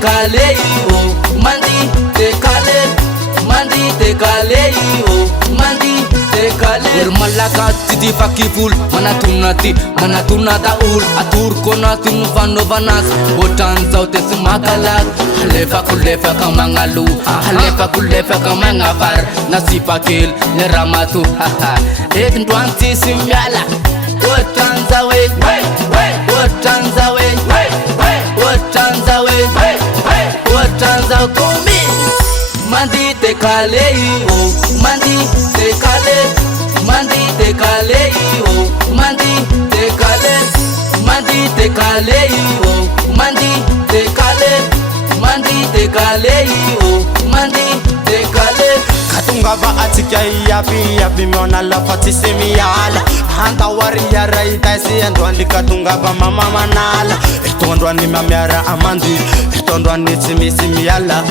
kale oh, mandi te kale, mandi te kale oh, mandi te kale. Malaka tidi fakiful, mana tunata ul, atur kona tun vanovanas, botan saute semakalak. Halefa kulefa kamangalu, halefa kulefa kamangafar, nasipakil neramatu, haha. Etntwanti simyala, botanzawe, botanzawe, botanzawe, botanzawe kumi. Mandi te kale oh, mandi te kale, mandi te kale oh, mandi te kale, mandi te kale oh, mandi te kale, mandi te kale oh, mandi te kale. Katunga ba atika yapi mona la fatisi miyala hanta wariya raita si andwandi katunga ba mama manala etondwani mamyara amandi etondwani simisi miyala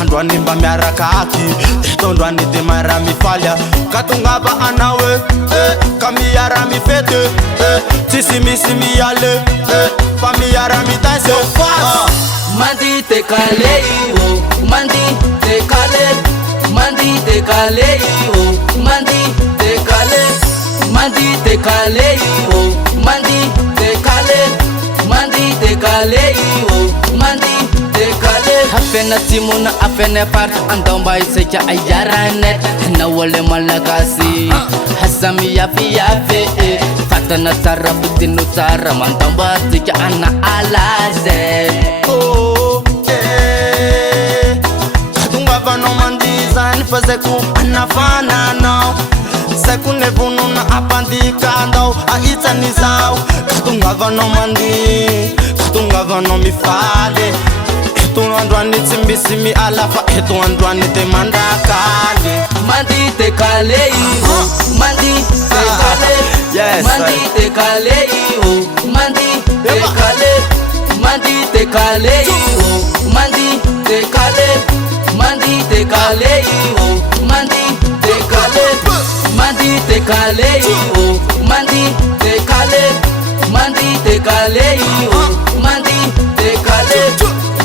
andwani mamyara kaki etondwani demara mifalya katunga ba anawe kamiyara mifete tisimisi miyale famiyara mitaise mandi te kale oh, mandi te kale, mandi te kale oh, mandi te kale, mandi te kale oh, mandi te kale, mandi te kale oh, mandi te kale. Afena timuna afena part andamba iseja ayaranet na wale malakasi hasami yafi fatana tarabutinu tara mandamba tika ana alaze no mandiza nifaze ku anafana no seku nevunu na apandika ndo aita nizao katungava no mandi katungava no mifale etu andwani timbisimi alafa etu andwani te mandakale mandi te kale oh, mandi te kale, yes, mandi te kale oh, mandi te kale, mandi te kale oh, mandi te kale, mandi te kale oh, mandi te kale, mandi te kale oh, mandi te kale, mandi te kale oh, mandi te kale,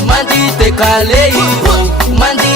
mandi te kale oh, mandi